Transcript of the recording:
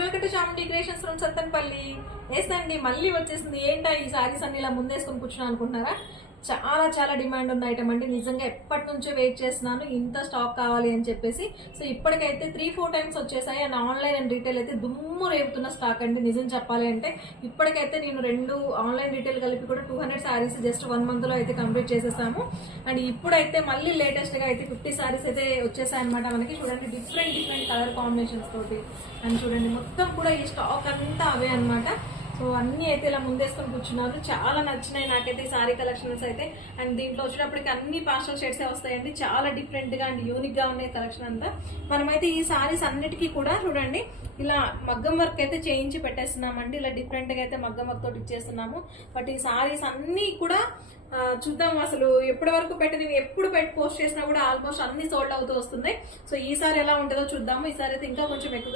Welcome to Chamundi creations from Sattenapalli. Yes అండి, మళ్ళీ వచ్చేసింది. ఏంటా ఈ సారీస్ అన్ని ఇలా ముందేసుకొని కూర్చున్నా అనుకుంటున్నారా? చాలా చాలా డిమాండ్ ఉన్న ఐటమ్ అండి. నిజంగా ఎప్పటి నుంచో వెయిట్ చేస్తున్నాను ఇంత స్టాక్ కావాలి అని చెప్పేసి. సో ఇప్పటికైతే 3-4 టైమ్స్ వచ్చేసాయి. అండ్ ఆన్లైన్ అండ్ రీటైల్ అయితే దుమ్ము రేపుతున్న స్టాక్ అండి. నిజం చెప్పాలి అంటే ఇప్పటికైతే నేను 2 ఆన్లైన్ రీటైల్ కలిపి కూడా 200 సారీస్ జస్ట్ 1 month లో అయితే కంప్లీట్ చేసేసాము. అండ్ ఇప్పుడైతే మళ్ళీ లేటెస్ట్ గా అయితే 50 సారీస్ అయితే వచ్చేసాయి అనమాట. మనకి చూడండి డిఫరెంట్ డిఫరెంట్ కలర్ కాంబినేషన్స్ తోటి. అండ్ చూడండి మొత్తం కూడా ఈ స్టాక్ అంతా అవే అనమాట. సో అన్ని అయితే ఇలా ముందేసుకొని కూర్చున్నారు. చాలా నచ్చినాయి నాకైతే ఈ సారీ కలెక్షన్స్ అయితే. అండ్ దీంట్లో వచ్చేటప్పటికి అన్ని పాస్టల్ షేడ్స్ వస్తాయండి. చాలా డిఫరెంట్ గా అండ్ యూనిక్ గా ఉన్నాయి కలెక్షన్ అంతా. మనమైతే ఈ సారీస్ అన్నిటికీ కూడా చూడండి ఇలా మగ్గం వర్క్ అయితే చేయించి పెట్టేస్తున్నామండి. ఇలా డిఫరెంట్ గా అయితే మగ్గం వర్క్ తోటి ఇచ్చేస్తున్నాము. బట్ ఈ సారీస్ అన్ని కూడా చూద్దాం అసలు ఎప్పటి వరకు పెట్టినవి ఎప్పుడు పోస్ట్ చేసినా కూడా ఆల్మోస్ట్ అన్ని సోల్డ్ అవుతూ వస్తున్నాయి. సో ఈసారి ఎలా ఉంటుందో చూద్దాము. ఈసారి అయితే ఇంకా కొంచెం ఎక్కువ